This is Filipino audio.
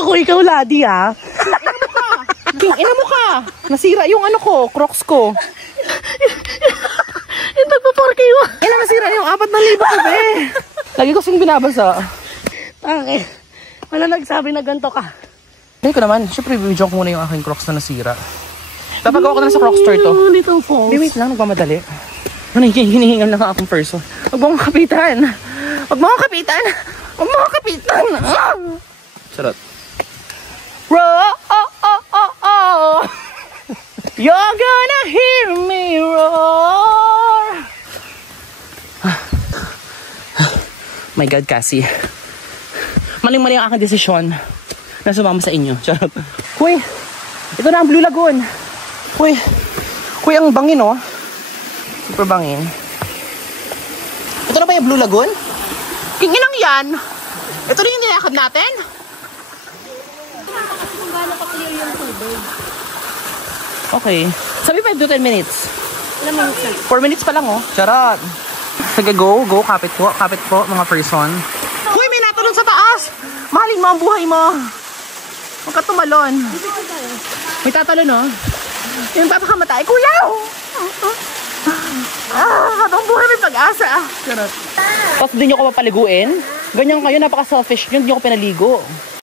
ako, ikaw, Ladi, ha? King, ina mo ka. Nasira yung ano ko, Crocs ko. Yung tagpa-4K mo. Ina, nasira yung 4,000 ko, be. Lagi ko sing binabasa. Okay. Wala nagsabi na ganito ka. Hindi ko naman. Siyempre, video ko muna yung aking Crocs na nasira. Papagawa ko na sa Crocs store to. Little falls. Wait lang, nagmamadali. Hinihingal lang ang akong perso. Huwag mo akong kapitan. Huwag mo akong kapitan. Huwag mo akong kapitan. Sarot. Roar. You're gonna hear me roar. My God, Cassie. Maling-mali ang aking desisyon na sumama sa inyo. Charot. Kuy, ito na ang Blue Lagoon. Kuy, ang bangin, oh. Super bangin. Ito na ba yung Blue Lagoon? Kinginang yan. Ito rin yung nilakad natin. Kung gaano pa-clear yung tubig. Okay. Sabi 5 to 10 minutes. Ilang minutes na? 4 minutes pa lang, oh. Charot. Sige, go. Kapit po. Kapit po, mga person. Uy, may natalon sa taas. Mahalin mo ang buhay mo. Huwag ka tumalon. May tatalon, oh. Yung papakamatay. Kuya! Habang buhay may pag-asa. Charot. Tapos hindi nyo ko papaliguin. Ganyan kayo, napaka-selfish nyo. Hindi nyo ko pinaligo.